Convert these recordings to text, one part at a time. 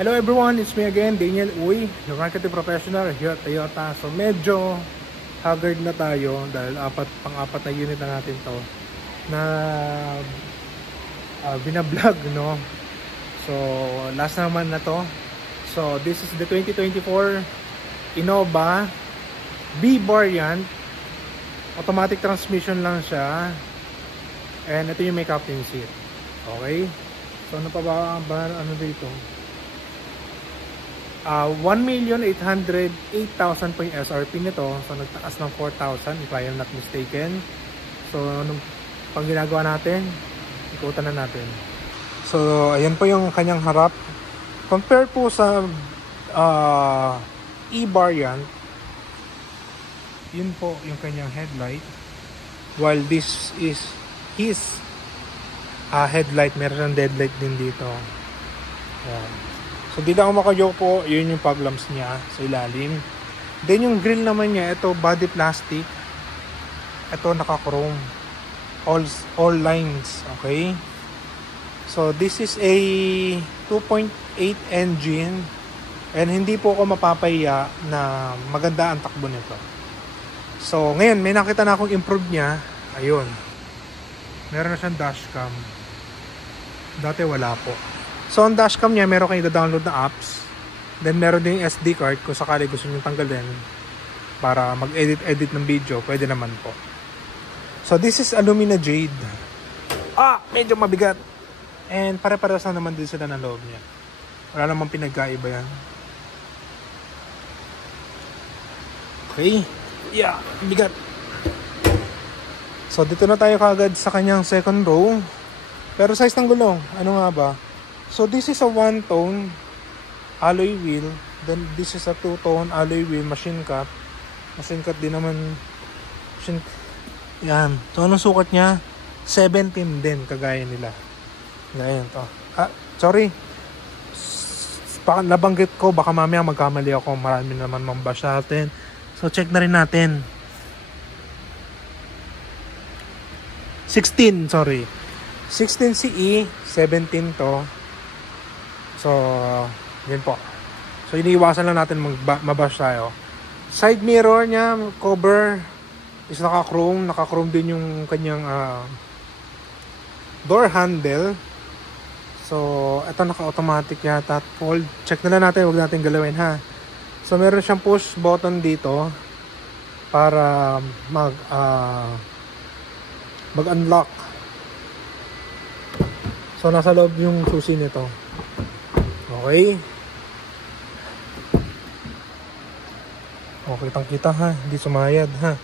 Hello everyone, it's me again, Daniel Uy, your marketing professional here at Toyota. So medyo haggard na tayo dahil pang-apat na unit na natin to na binablog, no? So last naman na to. So this is the 2024 Innova B variant. Automatic transmission lang siya. And ito yung may captain seat. Okay? So ano pa ba ano dito? 1,808,000 po yung SRP nito. So nagtaas ng 4,000 if I am not mistaken. So anong pang ginagawa natin? Ikutan na natin. So ayan po yung kanyang harap. Compare po sa E-variant, yun po yung kanyang headlight. While this is his headlight, meron siyang deadlight din dito. Ayan. So dito ako makajopo, yun yung fog lamps niya sa ilalim. Then yung grill naman niya, ito body plastic. Ito naka-chrome. All lines, okay? So this is a 2.8 engine and hindi po ako mapapahiya na maganda ang takbo nito. So ngayon may nakita na akong improve niya. Ayun. Meron na siyang dashcam. Dati wala po. So ang dashcam niya, meron kayong download na apps. Then meron din yung SD card kung sakali gusto niyo tanggalin para mag-edit ng video, pwede naman po. So this is Alumina Jade. Medyo mabigat. And pare-pares na naman din sila ng loob niya. Wala namang pinagkaiba yan. Okay. Yeah, bigat. So dito na tayo kagad sa kanyang second row. Pero size ng gulong, ano nga ba? So this is a one-tone alloy wheel. Then this is a two-tone alloy wheel machine cut. Machine cut din naman. Yan. So anong sukat niya? 17 din, kagaya nila. Yan to. Sorry. Nabanggit ko, baka mamaya magkamali ako. Marami naman mambash natin. So check na rin natin. 16, sorry. 16 CE, 17 to. So, yun po. So, iniiwasan lang natin mabash tayo. Side mirror niya, cover is naka-chrome. Naka-chrome din yung kanyang door handle. So, ito naka-automatic yata. Fold. Check na lang natin, huwag natin galawin ha. So, meron siyang push button dito para mag-unlock. So, nasa loob yung susi nito. Okay. Okay, kitang-kita ha. Hindi sumayad ha.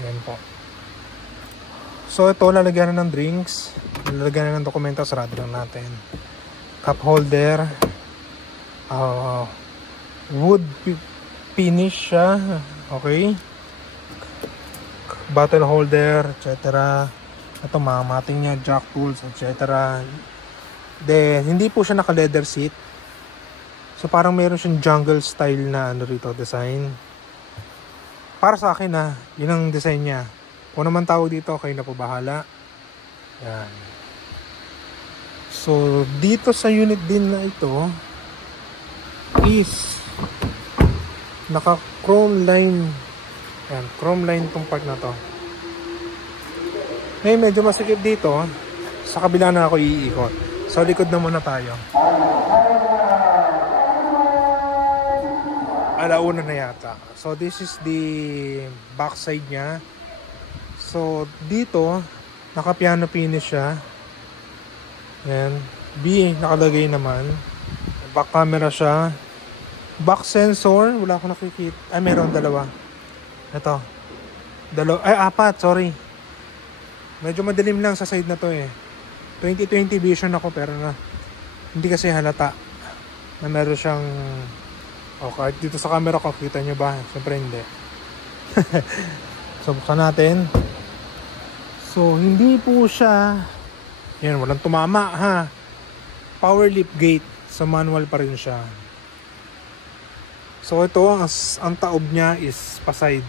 Ayan po. So, ito, lalagyan na ng drinks. Lalagyan na ng dokumento. Sarado lang natin. Cup holder. Wood finish siya. Okay. Bottle holder, etc. Ito, mamating niya, jack tools, etc. Then, hindi po siya naka-leather seat. So, parang meron siyang jungle style na rito, design. Para sa akin yun ang design niya. Kung naman tawag dito, kayo na po bahala. Yan. So, dito sa unit din na ito is naka-chrome line. Yan, chrome line tong part na to. Ngayon, medyo masikip dito. Sa kabila na ako iikot. So, likod na muna tayo. Alauna na yata. So, this is the back side niya. So, dito, naka-piano finish siya. Yan. B, nakalagay naman. Back camera siya. Back sensor, wala akong nakikita. Meron dalawa. Ito. Apat, sorry. Medyo madilim lang sa side na to 2020 vision ako pero hindi kasi halata na meron siyang kahit dito sa camera ko, kita nyo ba? Siyempre hindi. So, buksan natin. So, hindi po siya yan, walang tumama ha. Power lift gate. So, manual pa rin siya. So, ito, ang taob niya is pa-side.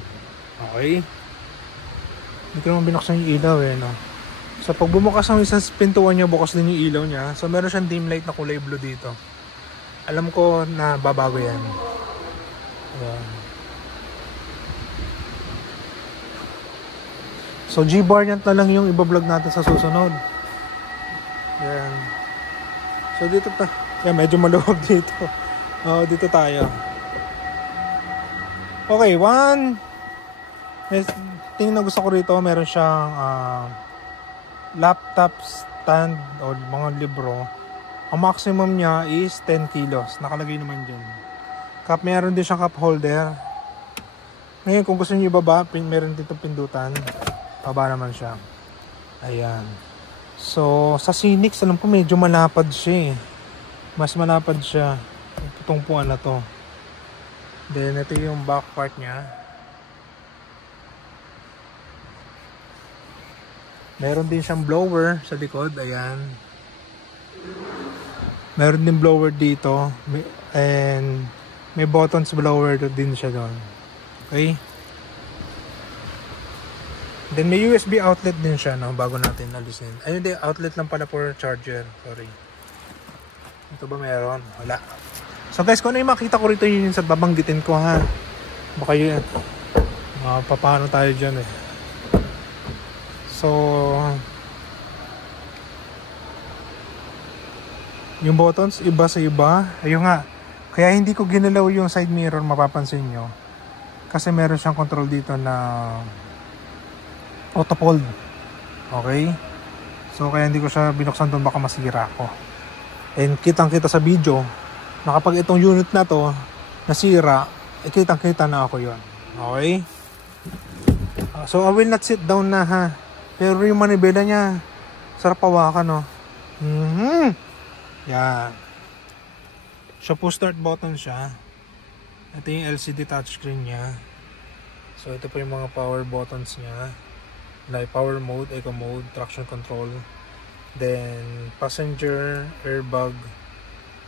Okay? Hindi ko naman binuksan yung ilaw no? So pag bumukas ang isang pintuan niya, bukas din yung ilaw niya. So meron siyang dim light na kulay blue dito. Alam ko na babago yan. Ayan. So G-variant na lang yung ibablog natin sa susunod. Ayan. So dito medyo maluwag dito. Dito tayo. Okay, tingin na gusto ko rito, meron siyang laptop stand o mga libro. Ang maximum niya is 10 kilos. Nakalagay naman dyan. Meron din siyang cup holder. Ngayon, kung gusto niyo ibaba, meron dito pindutan. Baba naman siya. Ayan. So, sa Sinix, alam ko medyo malapad siya eh. Mas malapad siya. Itong puan na to. Then, ito yung back part niya. Meron din siyang blower sa likod. Ayan. Meron din blower dito. And may buttons blower din siya doon. Okay. Then may USB outlet din siya, no, bago natin alisin. Ayun din, outlet lang pala for charger. Sorry. Ito ba meron? Wala. So guys, kung ano yung makita ko rito, yun sa babanggitin ko, ha. Baka yun. Paano tayo dyan eh. So yung buttons, iba sa iba. Ayun nga. Kaya hindi ko ginalaw yung side mirror, mapapansin nyo. Kasi meron siyang control dito na auto fold. Okay? So kaya hindi ko siya binuksan doon, baka masira ako. And kitang kita sa video na kapag itong unit na to nasira, kitang kita na ako yon. Okay? So I will not sit down na, ha. Pero yung manibela niya, sarap hawakan, no. Yan. So push start button siya. Ito yung LCD touchscreen niya. So ito po yung mga power buttons niya. Like power mode, eco mode, traction control. Then passenger airbag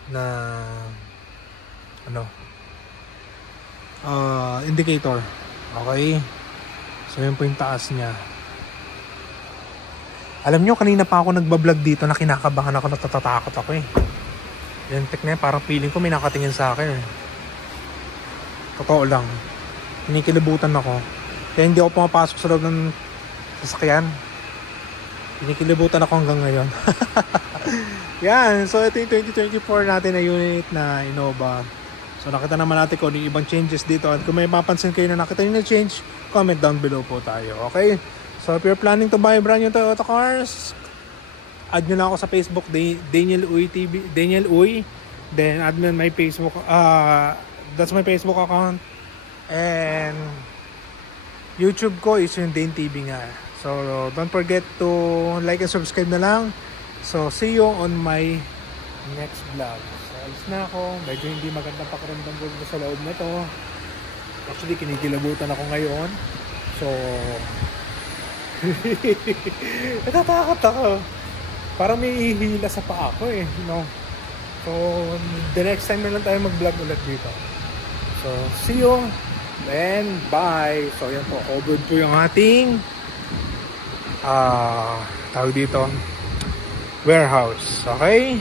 na indicator. Okay. So yun po yung taas niya. Alam nyo, kanina pa ako nagbablog dito na kinakabahan ako, natatakot ako eh. Yan, tek na, parang feeling ko may nakatingin sa akin eh. Totoo lang. Kinikilibutan ako. Kaya hindi ako pumapasok sa loob ng sasakyan. Kinikilibutan ako hanggang ngayon. Yan, so ito yung 2024 natin na unit na Innova. So nakita naman natin kung yung ibang changes dito. At kung may mapansin kayo na nakita nyo na change, comment down below po tayo. Okay? So if you're planning to buy brand new Toyota cars, add nyo lang ako sa Facebook, Daniel Uy TV, Daniel Uy. Then add me on my Facebook, that's my Facebook account. And YouTube ko is yung Dane TV nga. So don't forget to like and subscribe na lang. So see you on my next vlog. So alis na ako, medyo hindi magandang pakiramdam ko sa loob na to. Actually kinikilabutan ako ngayon. So natatakot ako. Parang may ihila sa paa ko eh, you know. So the next time na lang tayo mag-vlog ulit dito. So see you and bye. So yan po, covered po yung ating tawag dito, warehouse. Okay.